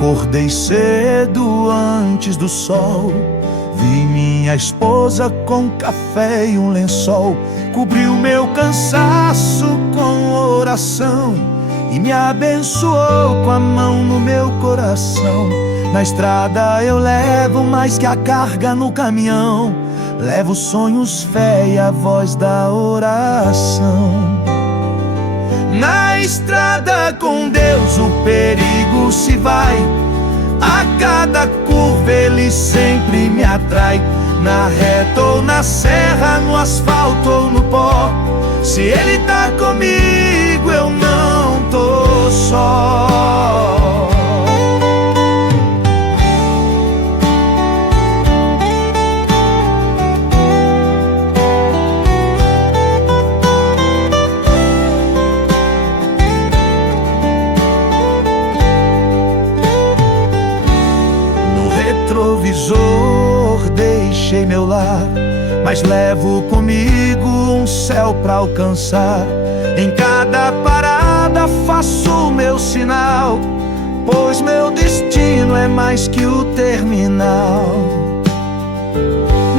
Acordei cedo antes do sol, vi minha esposa com café e um lençol. Cobriu meu cansaço com oração e me abençoou com a mão no meu coração. Na estrada eu levo mais que a carga no caminhão, levo sonhos, fé e a voz da oração. Na estrada com Deus o perigo se vai, a cada curva Ele sempre me atrai. Na reta ou na serra, no asfalto ou no pó, se Ele tá comigo eu não tô só. Retrovisor deixei meu lar, mas levo comigo um céu pra alcançar. Em cada parada faço meu sinal, pois meu destino é mais que o terminal.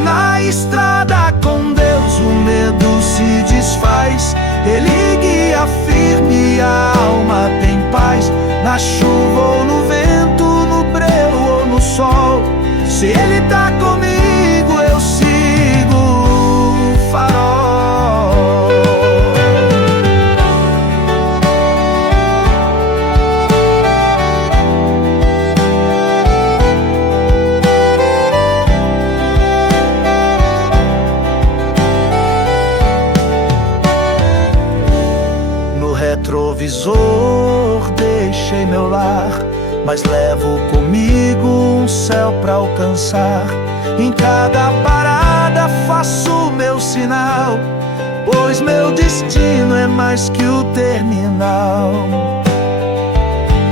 Na estrada com Deus o medo se desfaz, Ele guia firme e a alma tem paz. Na chuva ou no vento, no breu ou no sol, se Ele tá comigo eu sigo o farol. No retrovisor deixei meu lar, mas levo comigo um céu pra alcançar. Em cada parada faço meu sinal, pois meu destino é mais que o terminal.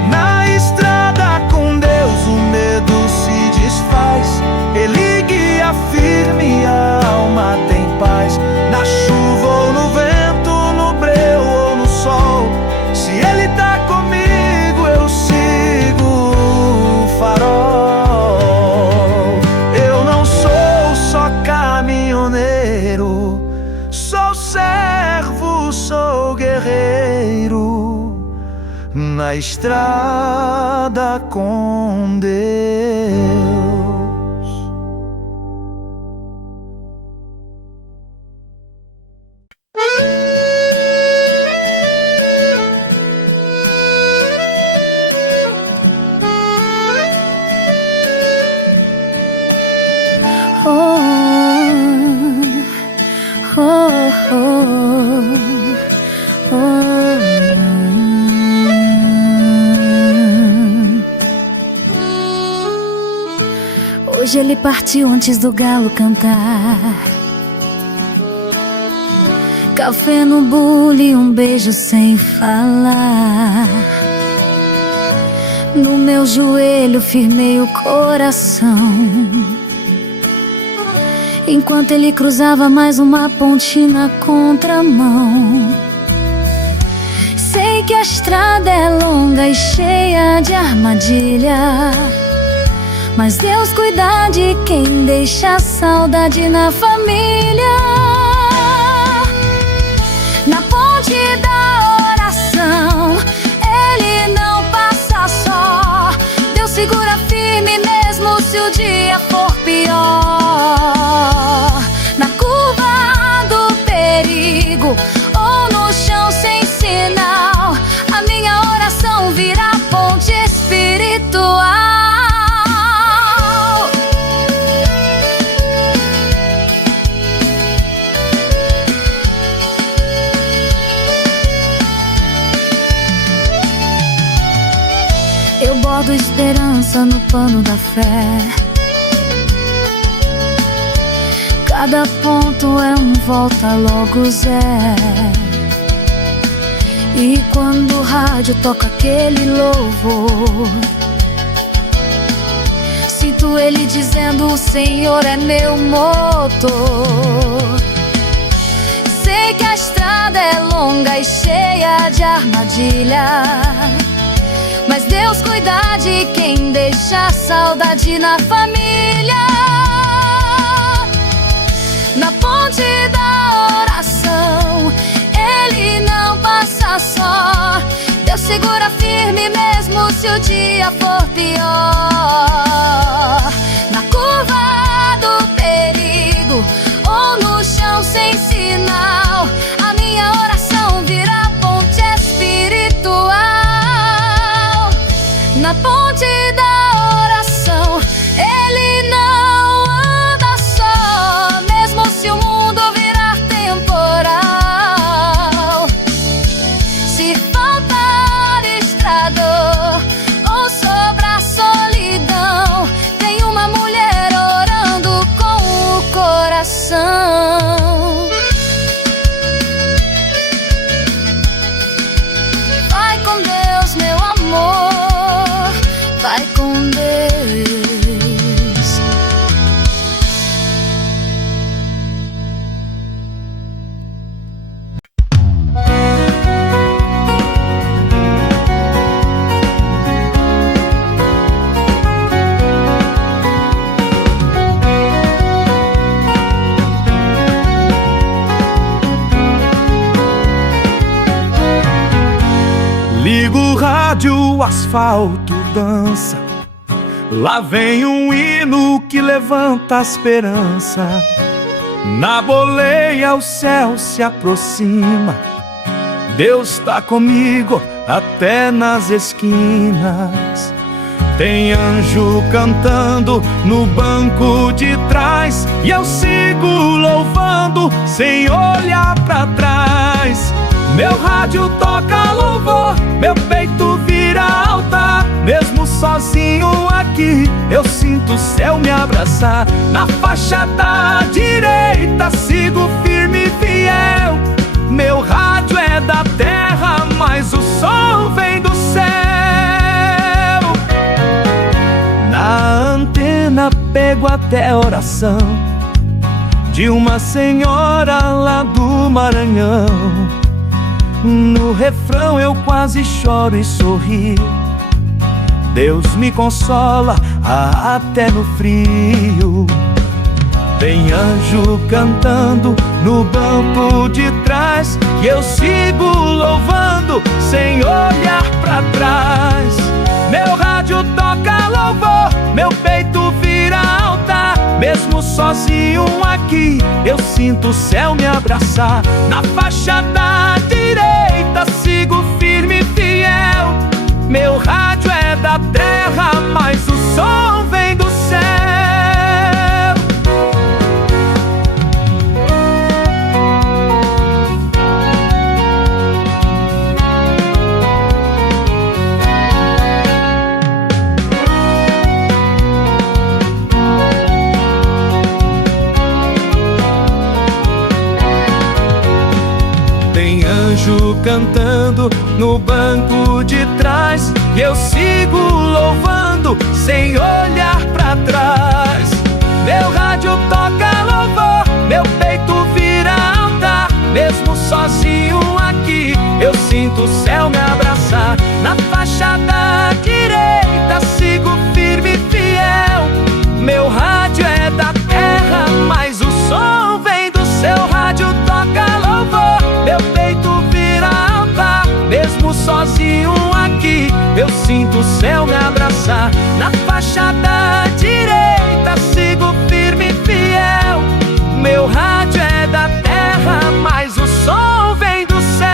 Na estrada com Deus o medo se desfaz, Ele guia firme e a alma tem paz. Na chuva ou no vento, no breu ou no sol, se Ele tá comigo eu sigo o farol. Eu não sou só caminhoneiro, sou servo, sou guerreiro, na estrada com Deus. Hoje ele partiu antes do galo cantar. Café no bule, um beijo sem falar. No meu joelho firmei o coração, enquanto ele cruzava mais uma ponte na contramão. Sei que a estrada é longa e cheia de armadilha, mas Deus cuida de quem deixa saudade na família. Na ponte da oração, Ele não passa só. Deus segura firme mesmo se o dia for pior. Na curva do perigo ou no chão sem sinal, a minha oração vira ponte espiritual. Eu bordo esperança no pano da fé. Cada ponto é um volta logo Zé. E quando o rádio toca aquele louvor, sinto ele dizendo: o Senhor é meu motor. Sei que a estrada é longa e cheia de armadilha, mas Deus cuida de quem deixa saudade na família. Na ponte da oração, Ele não passa só. Deus segura firme mesmo se o dia for pior. Na curva do perigo ou no chão sem sinal, a minha oração vira ponte espiritual. Na ponte da oração, Ele não anda só, mesmo se o mundo virar temporal. Se faltar estrada ou sobrar solidão, tem uma mulher orando com o coração. Vai com Deus, meu amor, vai com Deus. Ligo o rádio, o asfalto dança. Lá vem um hino que levanta a esperança. Na boleia o céu se aproxima. Deus tá comigo até nas esquinas. Tem anjo cantando no banco de trás, e eu sigo louvando sem olhar pra trás. Meu rádio toca louvor, meu peito vira altar. Mesmo sozinho aqui, eu sinto o céu me abraçar. Na faixa da direita, sigo firme e fiel. Meu rádio é da terra, mas o som vem do céu. Na antena pego até oração de uma senhora lá do Maranhão. No refrão eu quase choro e sorri. Deus me consola até no frio. Tem anjo cantando no banco de trás, e eu sigo louvando sem olhar pra trás. Meu rádio toca louvor, meu peito vira altar. Mesmo sozinho aqui, eu sinto o céu me abraçar. Na faixa da direita, sigo firme e fiel. Meu rádio é da terra, mas o som vem do céu. Tem anjo cantando no banco de trás, e eu sigo louvando sem olhar pra trás. Meu rádio toca louvor, meu peito vira altar. Mesmo sozinho aqui, eu sinto o céu me abraçar. Na faixa da direita, sigo firme e fiel. Meu rádio é da terra, mas o som vem do seu. Rádio toca louvor, meu peito vira altar. Mesmo sozinho aqui, eu sinto o céu me abraçar. Na faixa da direita, sigo firme e fiel. Meu rádio é da terra, mas o som vem do céu.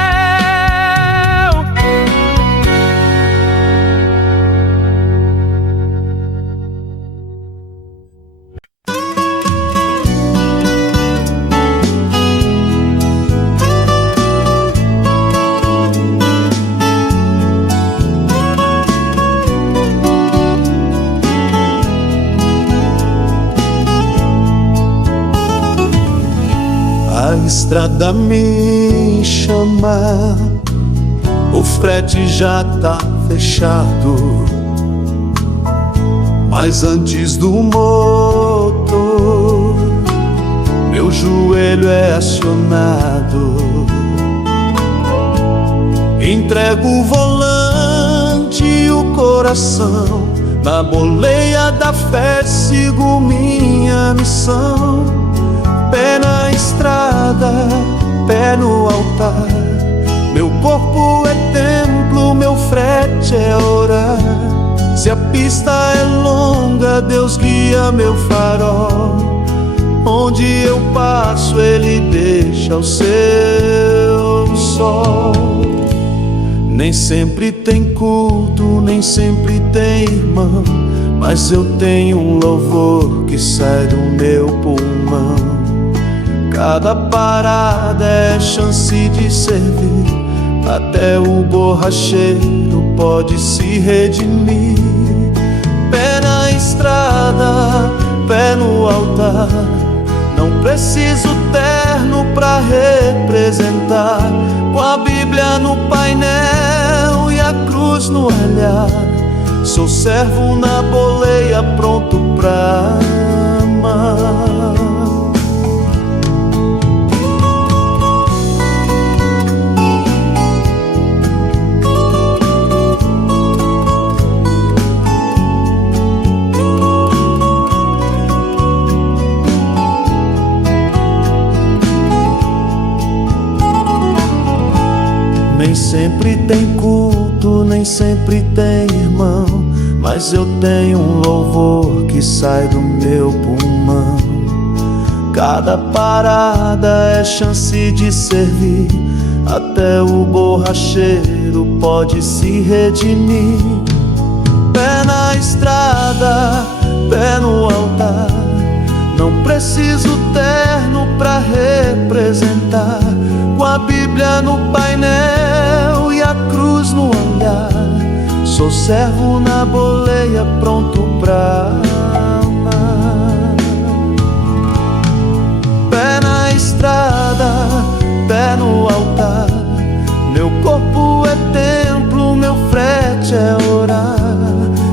A estrada me chama, o frete já tá fechado, mas antes do motor, meu joelho é acionado. Entrego o volante noite o coração. Na boleia da fé sigo minha missão. Pé na estrada, pé no altar. Meu corpo é templo, meu frete é orar. Se a pista é longa, Deus guia meu farol. Onde eu passo, Ele deixa o seu sol. Nem sempre tem culto, nem sempre tem irmão, mas eu tenho um louvor que sai do meu pulmão. Cada parada é chance de servir, até o borracheiro pode se redimir. Pé na estrada, pé no altar. Não preciso terno pra representar, com a Bíblia no painel e a cruz no olhar. Sou servo na boleia, pronto pra amar. Nem sempre tem culto, nem sempre tem irmão, mas eu tenho um louvor que sai do meu pulmão. Cada parada é chance de servir, até o borracheiro pode se redimir. Pé na estrada, pé no altar. Não preciso terno pra representar, com a Bíblia no painel e a cruz no olhar. Sou servo na boleia, pronto pra amar. Pé na estrada, pé no altar. Meu corpo é templo, meu frete é orar.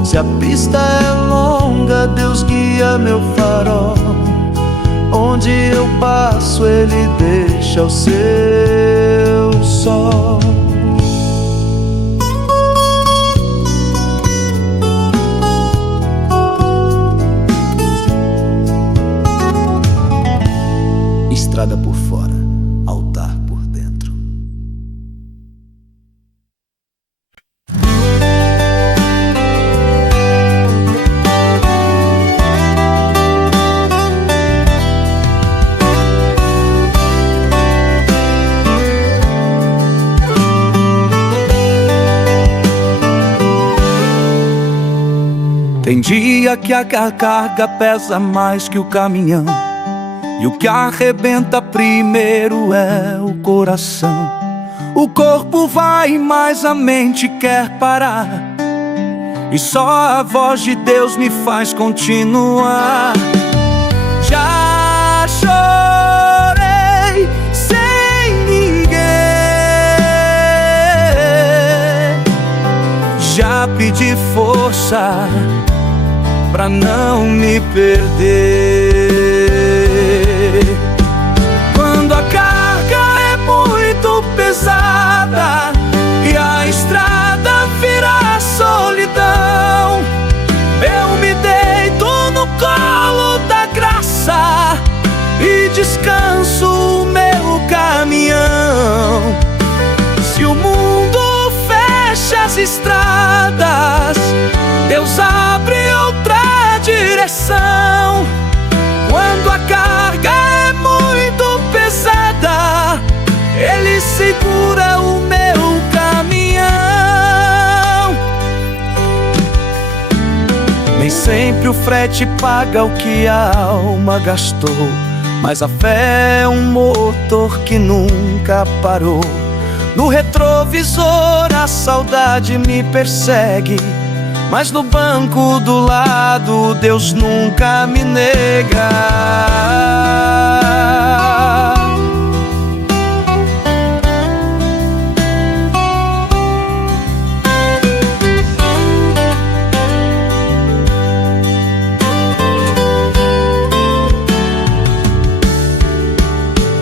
Se a pista é longa, Deus guia meu farol. Onde eu passo, Ele deixa o seu sol. Estrada por fora, altar por dentro. Tem dia que a carga pesa mais que o caminhão, e o que arrebenta primeiro é o coração. O corpo vai, mas a mente quer parar, e só a voz de Deus me faz continuar. Já chorei sem ninguém, já pedi força pra não me perder. Quando a carga é muito pesada e a estrada vira solidão, eu me deito no colo da graça e descanso o meu caminhão. Se o mundo fecha as estradas, Deus abre outra direção. Quando a carga é muito pesada, Ele segura o meu caminhão. Nem sempre o frete paga o que a alma gastou, mas a fé é um motor que nunca parou. No retrovisor a saudade me persegue, mas no banco do lado Deus nunca me nega.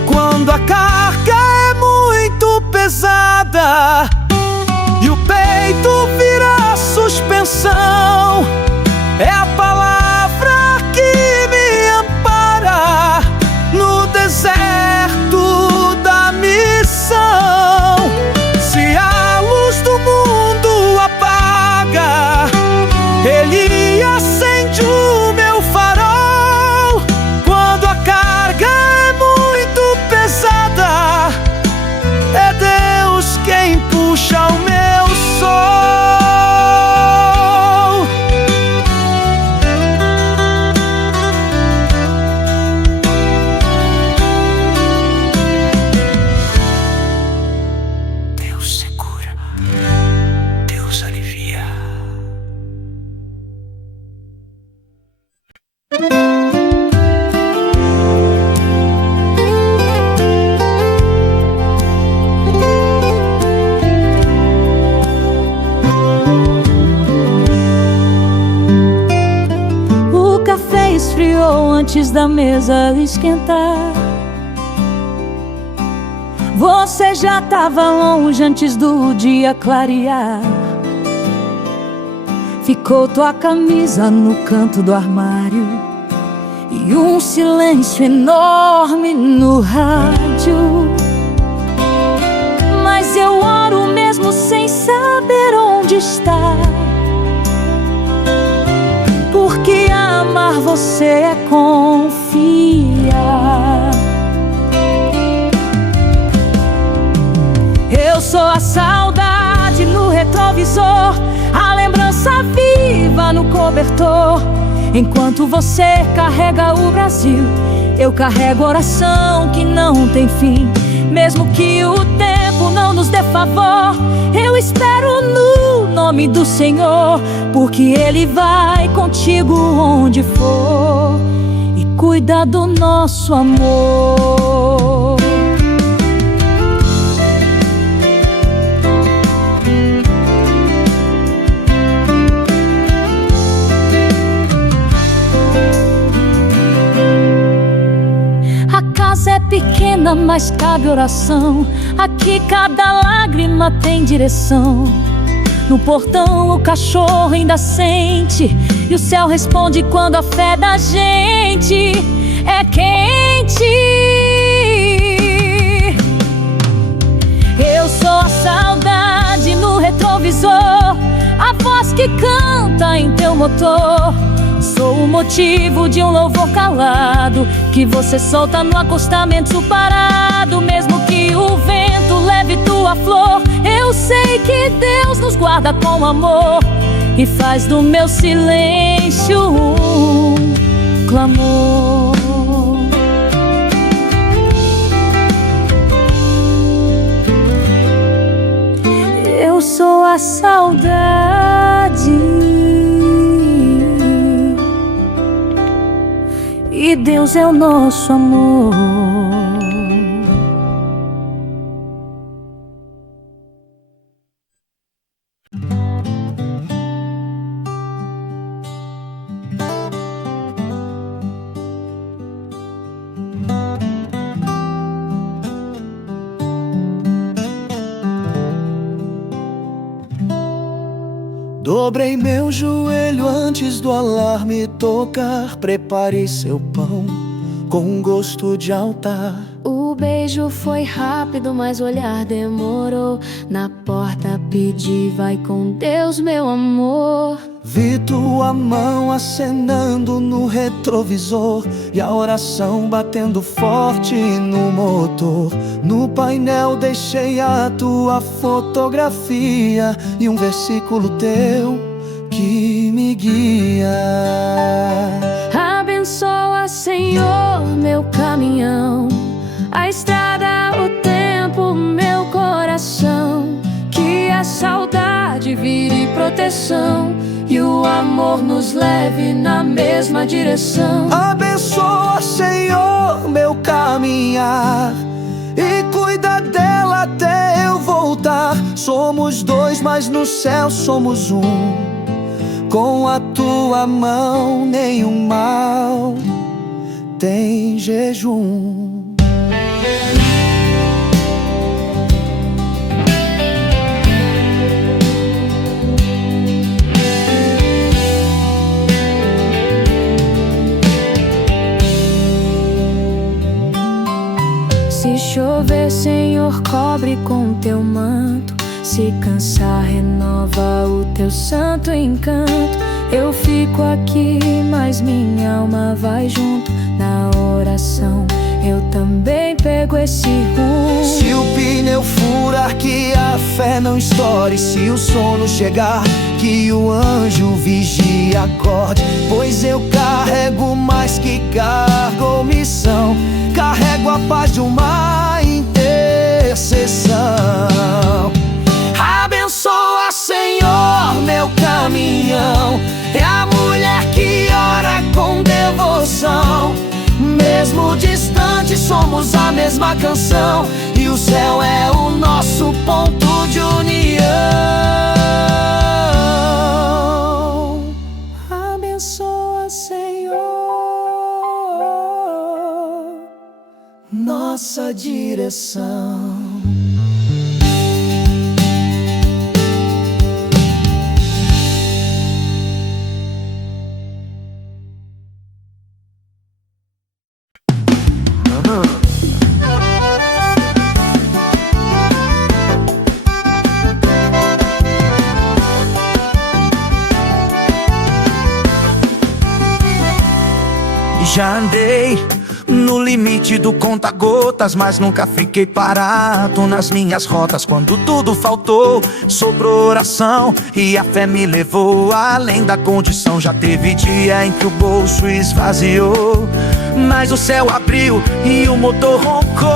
Quando a carga é muito pesada e o peito vira compreensão é a palavra que me ampara no deserto da missão. Se a luz do mundo apaga, Ele acende o meu farol. Quando a carga é muito pesada, é Deus quem puxa o meu sol. Deus segura, Deus alivia. O café esfriou antes da mesa esquentar. Você já tava longe antes do dia clarear. Ficou tua camisa no canto do armário e um silêncio enorme no rádio. Mas eu oro mesmo sem saber onde está, porque amar você é confiar. Eu sou a saudade no retrovisor, a lembrança viva no cobertor. Enquanto você carrega o Brasil, eu carrego oração que não tem fim. Mesmo que o tempo não nos dê favor, eu espero no nome do Senhor, porque Ele vai contigo onde for e cuida do nosso amor. É pequena, mas cabe oração. Aqui cada lágrima tem direção. No portão o cachorro ainda sente, e o céu responde quando a fé da gente é quente. Eu sou a saudade no retrovisor, a voz que canta em teu motor. Sou o motivo de um louvor calado que você solta no acostamento parado. Mesmo que o vento leve tua flor, eu sei que Deus nos guarda com amor e faz do meu silêncio um clamor. Eu sou a saudade e Deus é o nosso amor. Dobrei meu joelho antes do alarme tocar. Preparei seu pão com um gosto de altar. O beijo foi rápido, mas o olhar demorou. Na porta pedi, vai com Deus, meu amor. Vi tua mão acenando no retrovisor e a oração batendo forte no motor. No painel deixei a tua fotografia e um versículo teu que me guia. Abençoa, Senhor, meu caminhão, a estrada, o tempo, meu coração. Que a saudade vire proteção e o amor nos leve na mesma direção. Abençoa, Senhor, meu caminhar e cuida dela até eu voltar. Somos dois, mas no céu somos um. Com a tua mão nenhum mal tem jejum. Senhor, cobre com teu manto. Se cansar, renova o teu santo encanto. Eu fico aqui, mas minha alma vai junto. Na oração eu também pego esse rumo. Se o pneu furar, que a fé não estoure. Se o sono chegar, que o anjo vigie e acorde. Pois eu carrego mais que cargo ou missão. Carrego a paz de uma intercessão. Abençoa, Senhor, meu caminhão. É a mulher que ora com devoção. Mesmo distante, somos a mesma canção. E o céu é o nosso ponto de união. Abençoa, Senhor, nossa direção. Já andei no limite do conta-gotas, mas nunca fiquei parado nas minhas rotas. Quando tudo faltou, sobrou oração e a fé me levou além da condição. Já teve dia em que o bolso esvaziou, mas o céu abriu e o motor roncou.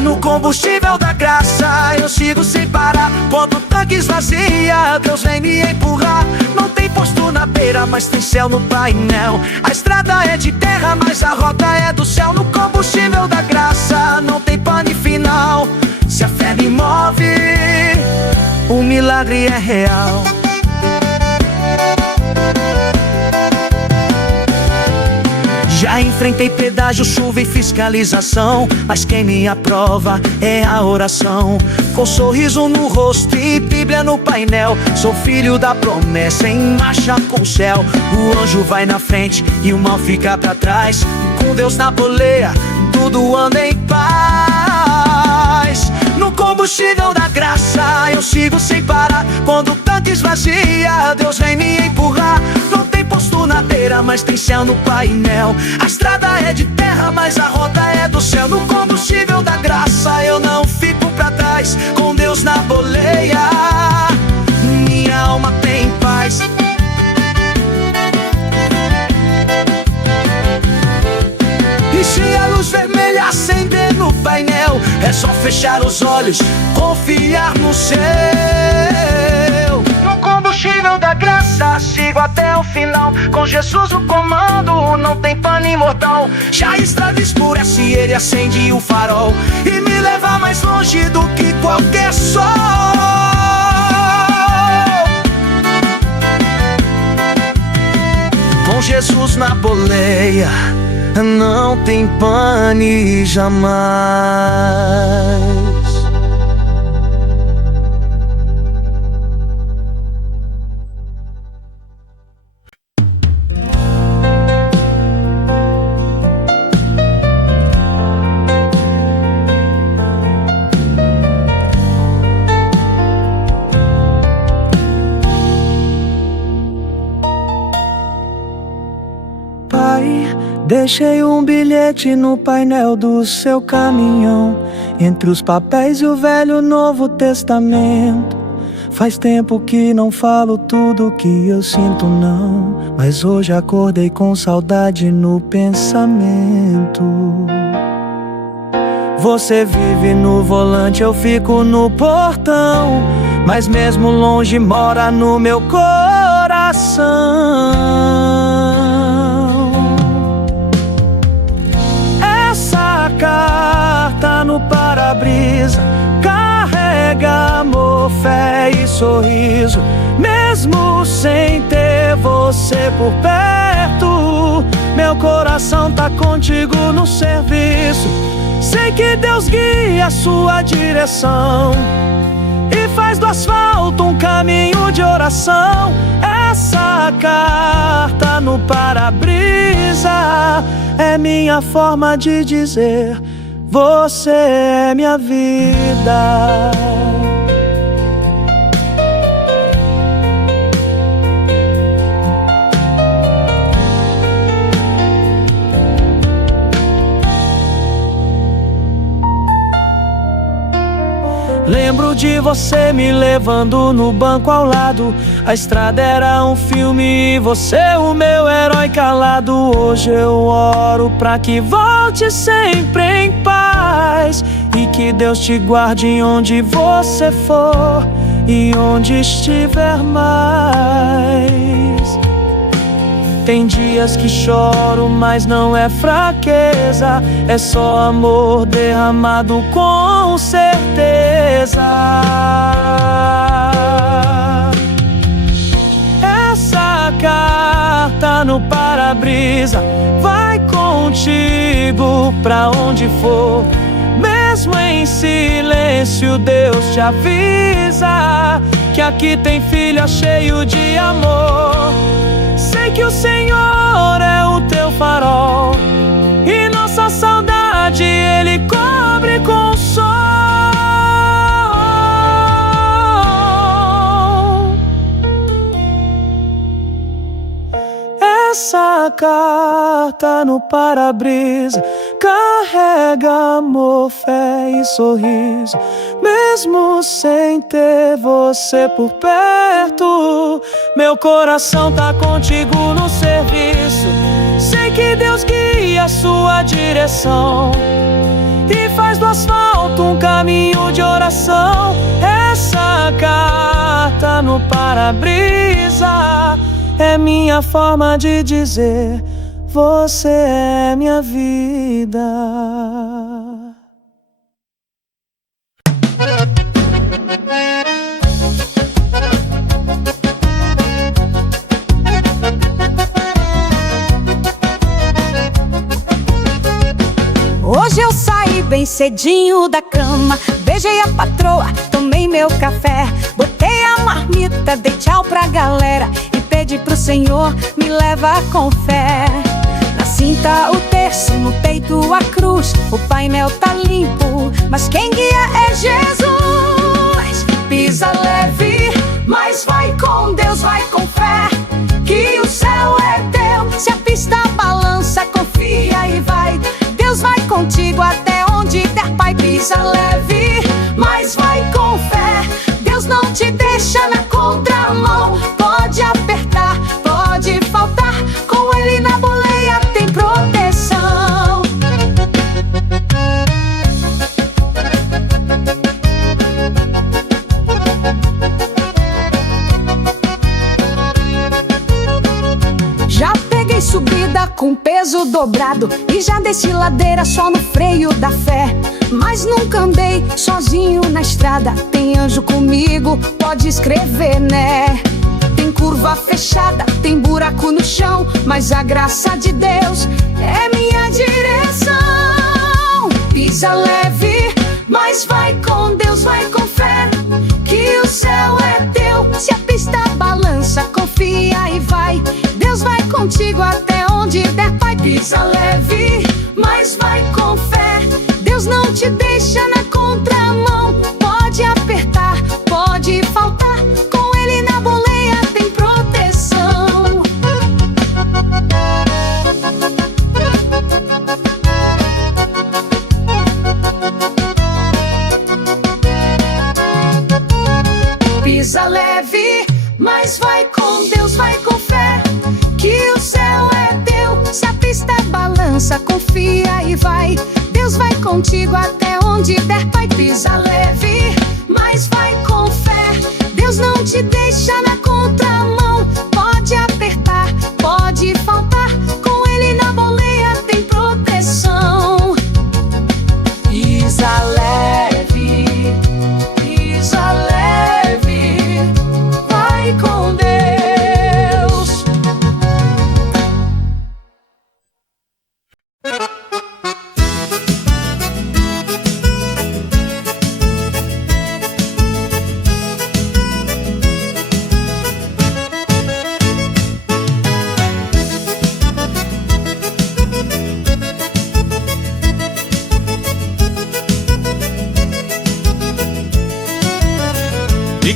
No combustível da graça eu sigo sem parar. Quando o tanque esvazia, Deus vem me empurrar. Não tem posto na beira, mas tem céu no painel. A estrada é de terra, mas a rota é do céu. No combustível da graça não tem pane final. Se a fé me move, o milagre é real. Já enfrentei pedágio, chuva e fiscalização, mas quem me aprova é a oração. Com sorriso no rosto e Bíblia no painel, sou filho da promessa em marcha com o céu. O anjo vai na frente e o mal fica pra trás. Com Deus na boleia, tudo anda em paz. No combustível da graça eu sigo sem parar. Quando o tanque esvazia, Deus vem me empurrar. Não tem posto na beira, mas tem céu no painel. A estrada é de terra, mas a rota é do céu. No combustível da graça eu não fico pra trás. Com Deus na boleia, minha alma tem paz. E se a luz vermelha acender no painel, é só fechar os olhos, confiar no céu. No combustível da graça sigo até o final. Com Jesus no comando, não tem pane mortal. Já a estrada escurece, ele acende o farol e me leva mais longe do que qualquer sol. Com Jesus na boleia, não tem pane jamais. Deixei um bilhete no painel do seu caminhão, entre os papéis e o Velho e o Novo Testamento. Faz tempo que não falo tudo que eu sinto não, mas hoje acordei com saudade no pensamento. Você vive no volante, eu fico no portão, mas mesmo longe mora no meu coração. Carta no para-brisa carrega amor, fé e sorriso. Mesmo sem ter você por perto, meu coração tá contigo no serviço. Sei que Deus guia a sua direção e faz do asfalto um caminho de oração. Essa carta no para-brisa é minha forma de dizer: você é minha vida. Lembro de você me levando no banco ao lado. A estrada era um filme e você o meu herói calado. Hoje eu oro pra que volte sempre em paz, e que Deus te guarde onde você for e onde estiver mais. Tem dias que choro, mas não é fraqueza, é só amor derramado com certeza. Essa carta no para-brisa vai contigo pra onde for. Mesmo em silêncio, Deus te avisa que aqui tem filho cheio de amor. Sei que o Senhor é o teu farol, e nossa saudade Ele cobre com sol. Essa carta no para-brisa carrega amor, fé e sorriso. Mesmo sem ter você por perto, meu coração tá contigo no serviço. Sei que Deus guia a sua direção e faz do asfalto um caminho de oração. Essa carta no para-brisa é minha forma de dizer: você é minha vida. Hoje eu saí bem cedinho da cama, beijei a patroa, tomei meu café, botei a marmita, dei tchau pra galera e pedi pro Senhor me leva com fé. Na cinta o terço, no peito a cruz, o painel tá limpo, mas quem guia é Jesus. Pisa leve, mas vai com Deus, vai com fé, que o céu é teu. Se a pista balança, confia e vai. Deus vai contigo até onde der, pai. Pisa leve, mas vai com fé. Deus não te deixa na contramão. Pode apertar, pode faltar, com Ele na boleia tem proteção. Já peguei subida com peso dobrado e já desci ladeira só no freio da fé. Mas nunca andei sozinho na estrada, tem anjo comigo, pode escrever, né? Tem curva fechada, tem buraco no chão, mas a graça de Deus é minha direção. Pisa leve, mas vai com Deus, vai com fé, que o céu é teu. Se a pista balança, confia e vai. Deus vai contigo até onde der, pai. Pisa leve, mas vai com fé. Deus não te deixa na contramão. Pode apertar, pode faltar, com Ele na boleia tem proteção. Pisa leve, mas vai com Deus, vai com fé, que o céu é teu. Se a pista balança, confia e vai. Deus vai contigo até onde der, pai. Pisa leve, mas vai com fé. Deus não te deixa na contramão. Pode apertar, pode faltar, com Ele na boleia tem proteção. Pisa leve, pisa leve, vai com Deus.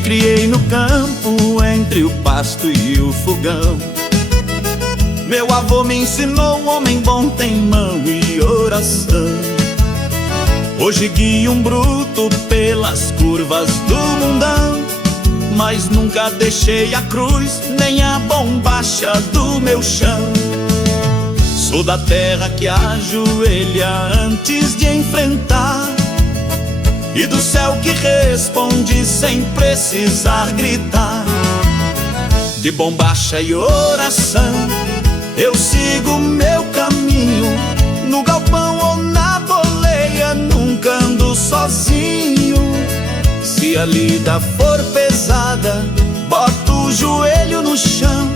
criei no campo, entre o pasto e o fogão. Meu avô me ensinou, homem bom tem mão e oração. Hoje guio um bruto pelas curvas do mundão, mas nunca deixei a cruz, nem a bombacha do meu chão. Sou da terra que ajoelha antes de enfrentar, e do céu que responde sem precisar gritar. De bombacha e oração eu sigo meu caminho, no galpão ou na boleia, nunca ando sozinho. Se a lida for pesada, boto o joelho no chão,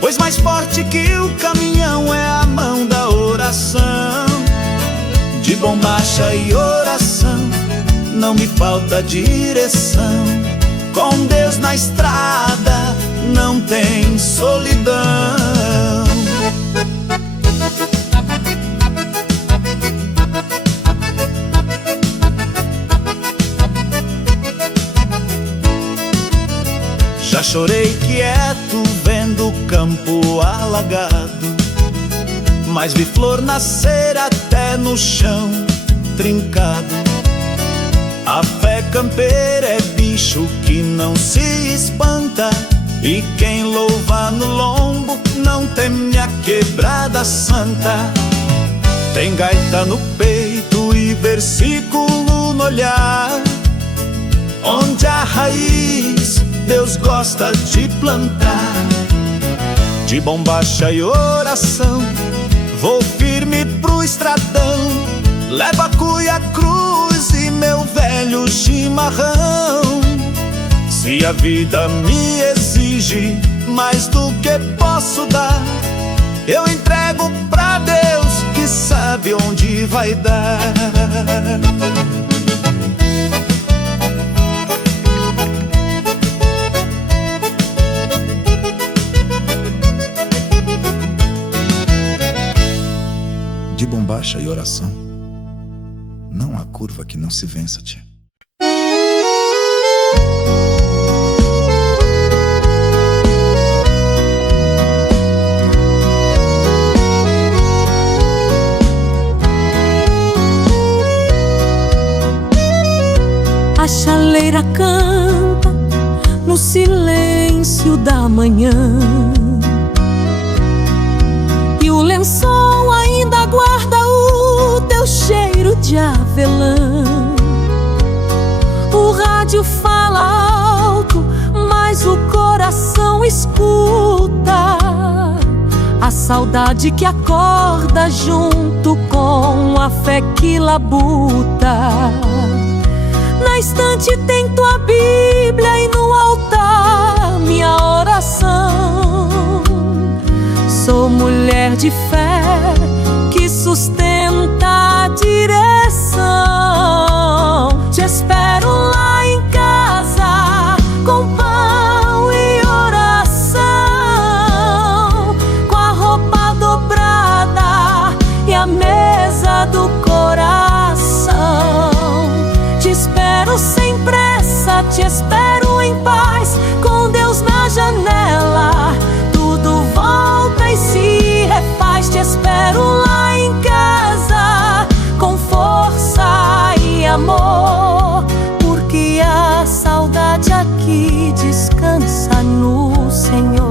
pois mais forte que o caminhão é a mão da oração. De bombacha e oração não me falta direção, com Deus na estrada não tem solidão. Já chorei quieto vendo o campo alagado, mas vi flor nascer até no chão trincado. A fé campeira é bicho que não se espanta, e quem louva no lombo não teme a quebrada santa. Tem gaita no peito e versículo no olhar, onde a raiz Deus gosta de plantar. De bombacha e oração vou firme pro estradão, levo a cuia, a cruz e meu velho chimarrão. Se a vida me exige mais do que posso dar, eu entrego pra Deus que sabe onde vai dar. De bombacha e oração não há curva que não se vença, tia. A chaleira canta no silêncio da manhã, e o lençol ainda guarda o teu cheiro de avelã. O rádio fala alto, mas o coração escuta a saudade que acorda junto com a fé que labuta. Na estante tem tua Bíblia e no altar minha oração. Sou mulher de fé que sustenta a direção. Te espero lá em casa com pão e oração, com a roupa dobrada e a mesa do coração. Te espero sem pressa, te espero em paz, com Deus na janela, tudo volta e se refaz. Te espero lá em casa, com força e amor, porque a saudade aqui descansa no Senhor.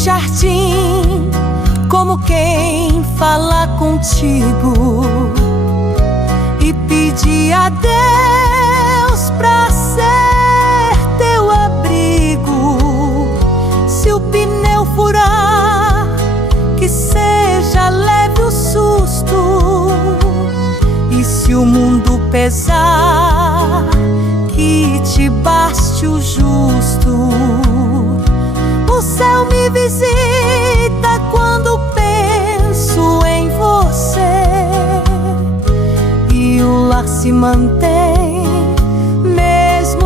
Jardim, como quem fala contigo, e pedi a Deus pra ser teu abrigo. Se o pneu furar, que seja leve o susto, e se o mundo pesar, que te baste o justo. O céu me visita quando penso em você, e o lar se mantém mesmo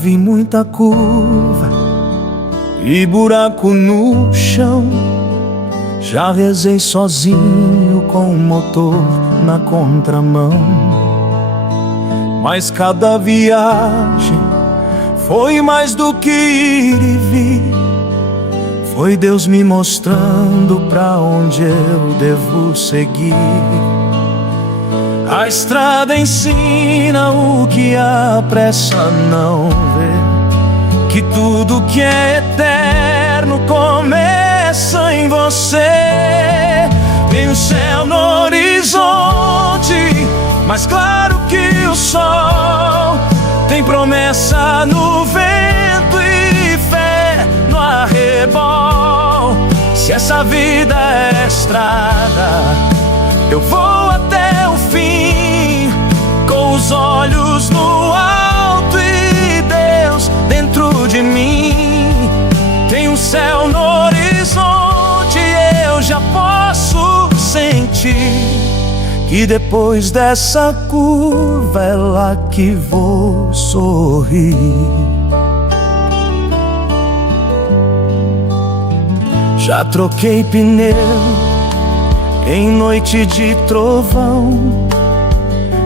vi muita curva e buraco no chão. Já rezei sozinho com o motor na contramão. Mas cada viagem foi mais do que ir e vir. Foi Deus me mostrando pra onde eu devo seguir. A estrada ensina o que a pressa não vê, que tudo que é eterno começa em você. Tem o céu no horizonte, mais claro que o sol. Tem promessa no vento e fé no arrebol. Se essa vida é estrada, eu vou até o fim, com os olhos no alto e Deus dentro de mim. Tem um céu no horizonte, eu já posso sentir que depois dessa curva é lá que vou sorrir. Já troquei pneu em noite de trovão.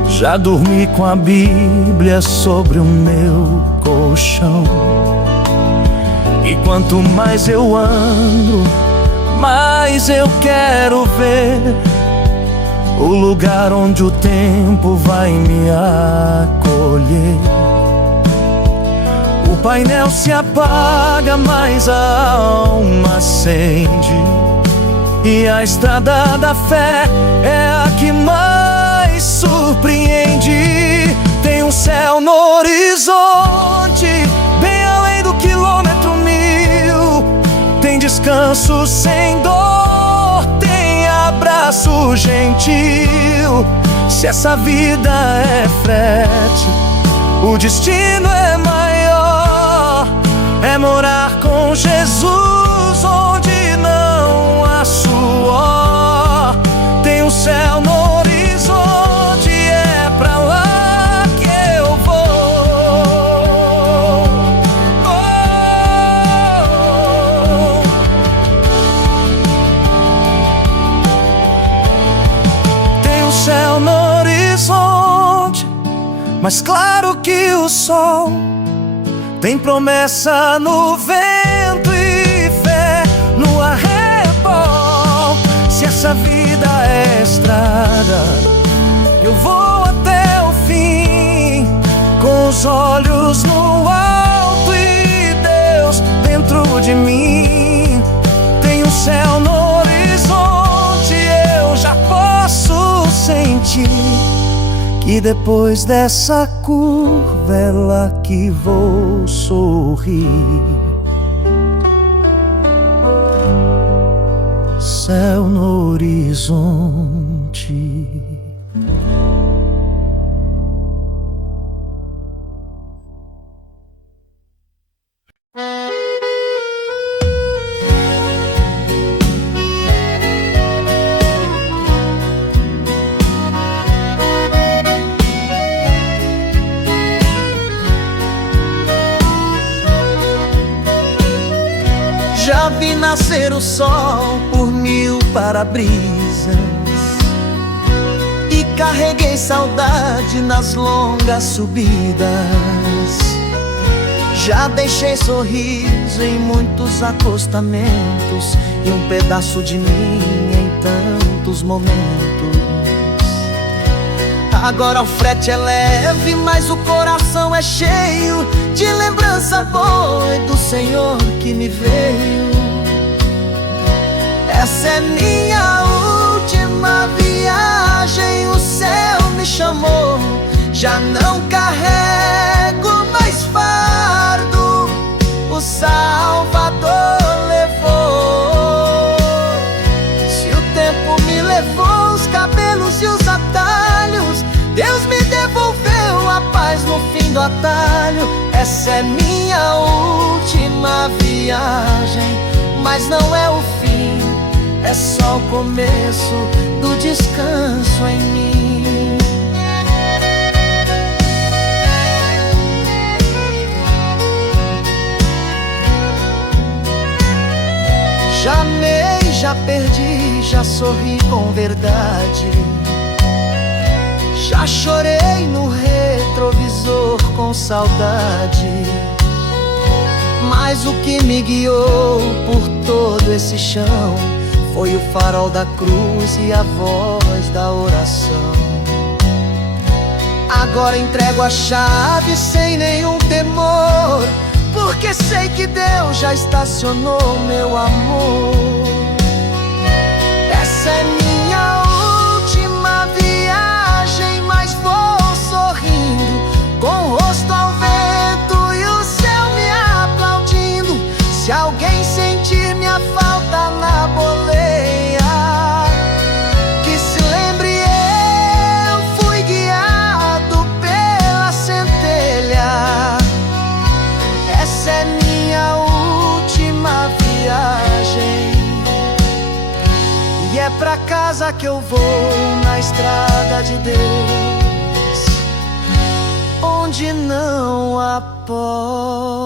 Já dormi com a Bíblia sobre o meu colchão. E quanto mais eu ando, mais eu quero ver o lugar onde o tempo vai me acolher. O painel se apaga, mas a alma acende. E a estrada da fé é a que mais surpreende. Tem um céu no horizonte, bem além do quilômetro 1000. Tem descanso sem dor, tem abraço gentil. Se essa vida é frete, o destino é maior. É morar com Jesus onde não há suor. Tem um céu no horizonte, é pra lá que eu vou. Tem um céu no horizonte, mais claro que o sol. Tem promessa no vento e fé no arrebol. Se essa vida é estrada, eu vou até o fim, com os olhos no alto e Deus dentro de mim. Tem um céu no horizonte, eu já posso sentir que depois dessa curva é lá que vou sorrir. Céu no horizonte. Já vi nascer o sol por 1000 para-brisas e carreguei saudade nas longas subidas. Já deixei sorriso em muitos acostamentos e um pedaço de mim em tantos momentos. Agora o frete é leve, mas o coração é cheio de lembrança boa e do Senhor que me veio. Essa é minha última viagem, o céu me chamou. Já não carrego mais fardo, o Salvador levou. Se o tempo me levou os cabelos e os atalhos, Deus me devolveu a paz no fim do atalho. Essa é minha última viagem, mas não é o fim, é só o começo do descanso em mim. Já amei, já perdi, já sorri com verdade. Já chorei no retrovisor com saudade. Mas o que me guiou por todo esse chão foi o farol da cruz e a voz da oração. Agora entrego a chave sem nenhum temor, porque sei que Deus já estacionou meu amor. Essa é minha última viagem, mas vou sorrindo, com o rosto ao vento e o céu me aplaudindo. Se alguém sentir minha falta na boleia, que se lembre eu fui guiado pela centelha. Essa é minha última viagem, e é pra casa que eu vou na estrada de Deus, onde não há pó.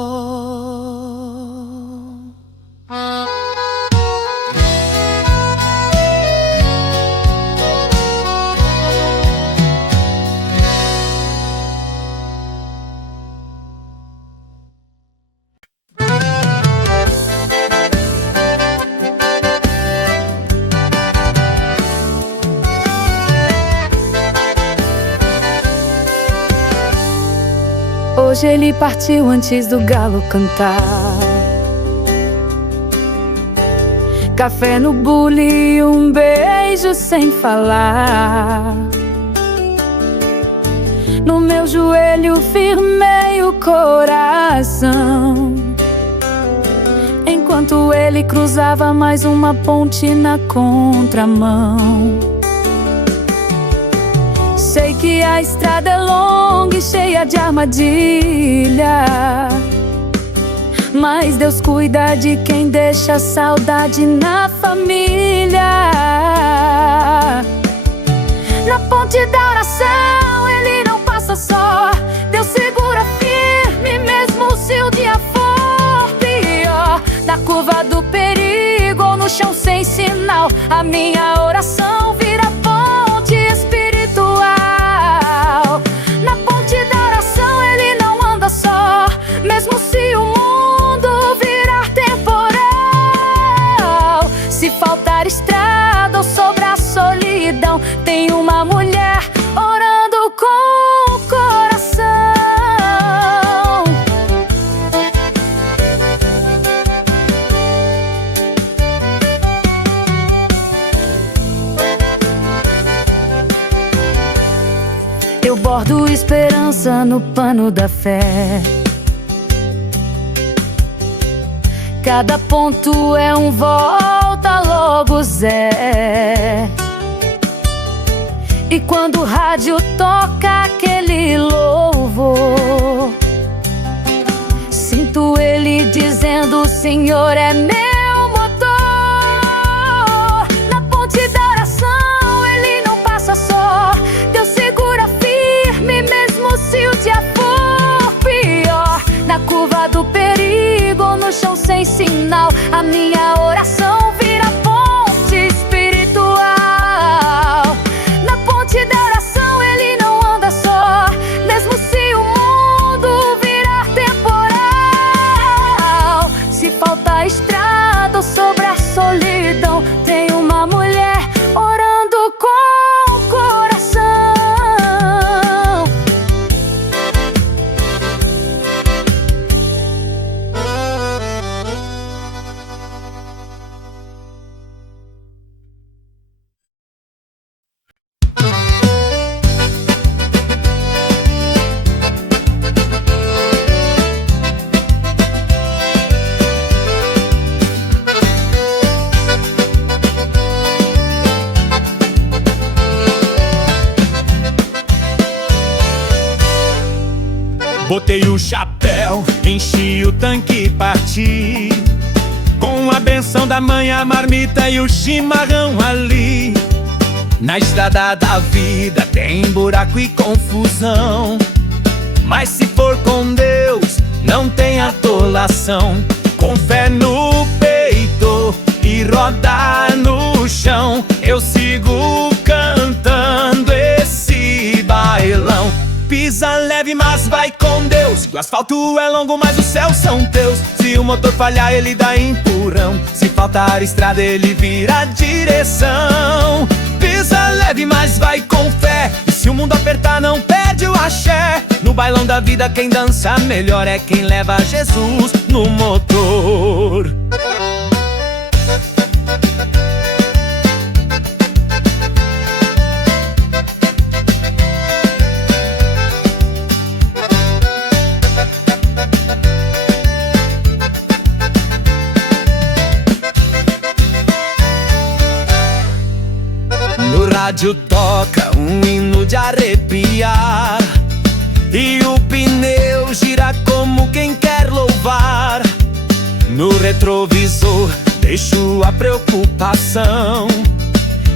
Hoje ele partiu antes do galo cantar. Café no bule e um beijo sem falar. No meu joelho firmei o coração, enquanto ele cruzava mais uma ponte na contramão. Sei que a estrada é longa e cheia de armadilha, mas Deus cuida de quem deixa a saudade na família. Na ponte da oração ele não passa só, Deus segura firme mesmo se o dia for pior. Na curva do perigo ou no chão sem sinal, a minha oração vira ponte espiritual. Na ponte da oração ele não anda só, mesmo se o mundo virar temporal. Se faltar estrada ou sobrar solidão, tem uma mulher orando com o coração. Eu bordo esperança no pano da fé. Cada ponto é um volta logo Zé. E quando o rádio toca aquele louvor, sinto ele dizendo: o Senhor é meu motor. Na ponte da oração ele não passa só, Deus segura firme mesmo se o dia for pior. Na curva do perigo ou no chão sem sinal, a minha oração vira ponte espiritual. Na ponte da oração ele não anda só, mesmo se o mundo virar temporal. Se faltar estrada ou sobrar solidão, tem uma mulher orando com o coração. Botei o chapéu, enchi o tanque e parti, com a benção da mãe, a marmita e o chimarrão ali. Na estrada da vida tem buraco e confusão, mas se for com Deus não tem atolação. Com fé no peito e ele roda no chão, eu sigo cantando esse bailão. Pisa leve, mas vai com Deus, que o asfalto é longo, mas os céus são teus. Se o motor falhar, ele dá empurrão, se faltar estrada, ele vira direção. Pisa leve, mas vai com fé, e se o mundo apertar, não perde o axé. No bailão da vida, quem dança melhor é quem leva Jesus no motor. No rádio toca um hino de arrepiar, e o pneu gira como quem quer louvar. No retrovisor deixo a preocupação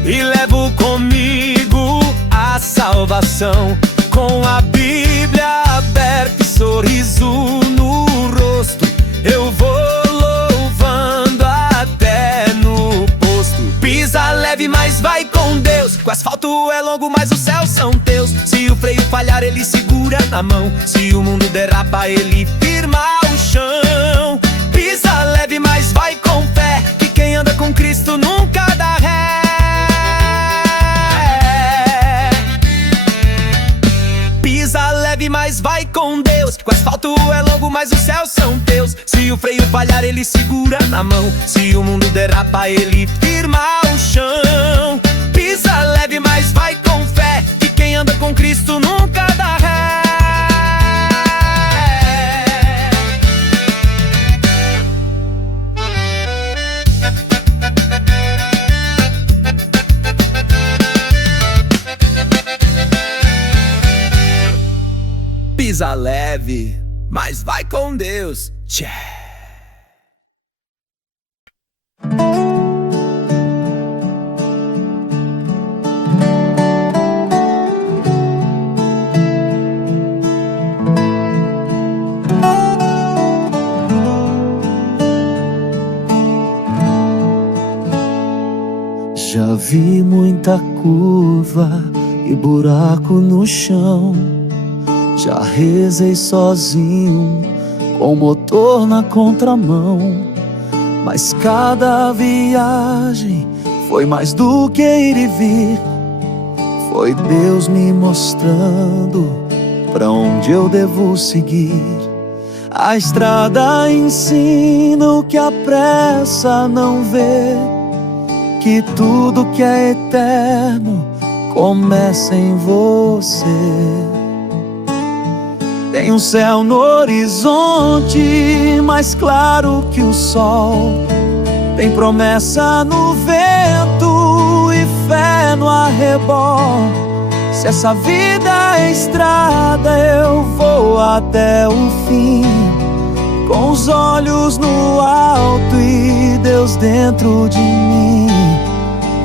e levo comigo a salvação. Com a Bíblia aberta e sorriso no rosto, eu vou louvando até no posto. Pisa leve, mas vai com Deus, que o asfalto é longo, mas os céus são teus. Se o freio falhar, ele segura na mão, se o mundo derrapa, ele firma o chão. Pisa leve, mas vai com fé, que quem anda com Cristo nunca dá ré. Pisa leve, mas vai com Deus, que o asfalto é longo, mas os céus são teus. Se o freio falhar, ele segura na mão, se o mundo derrapa, ele firma o chão. Pisa leve, mas vai com fé, que quem anda com Cristo nunca dá ré. Pisa leve, mas vai com Deus. Tchê. Já vi muita curva e buraco no chão, já rezei sozinho com o motor na contramão. Mas cada viagem foi mais do que ir e vir, foi Deus me mostrando pra onde eu devo seguir. A estrada ensina o que a pressa não vê, que tudo que é eterno começa em você. Tem um céu no horizonte mais claro que o sol, tem promessa no vento e fé no arrebol. Se essa vida é estrada, eu vou até o fim, com os olhos no alto e Deus dentro de mim.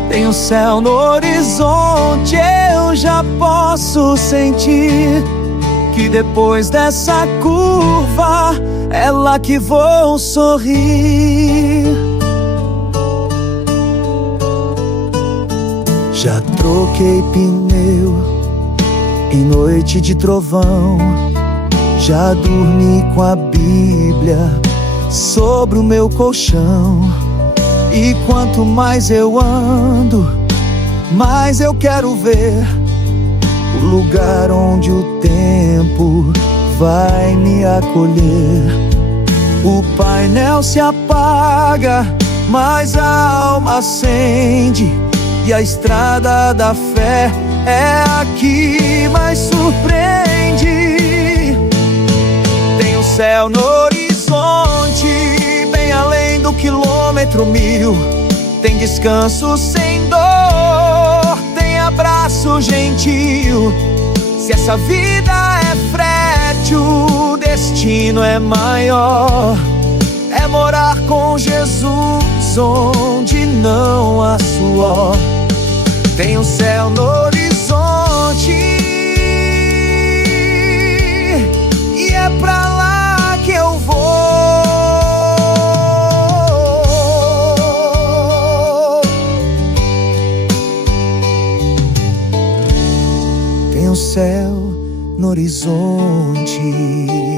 Tem um céu no horizonte, eu já posso sentir que depois dessa curva é lá que vou sorrir. Já troquei pneu em noite de trovão, já dormi com a Bíblia sobre o meu colchão. E quanto mais eu ando, mais eu quero ver o lugar onde o tempo vai me acolher. O painel se apaga, mas a alma acende, e a estrada da fé é a que mais surpreende. Tem o céu no horizonte, bem além do quilômetro 1000. Tem descanso sem dor, tem abraço gentil. Se essa vida é fértil, o destino é maior. É morar com Jesus onde não há suor. Tem um céu no horizonte e é pra lá que eu vou. horizonte.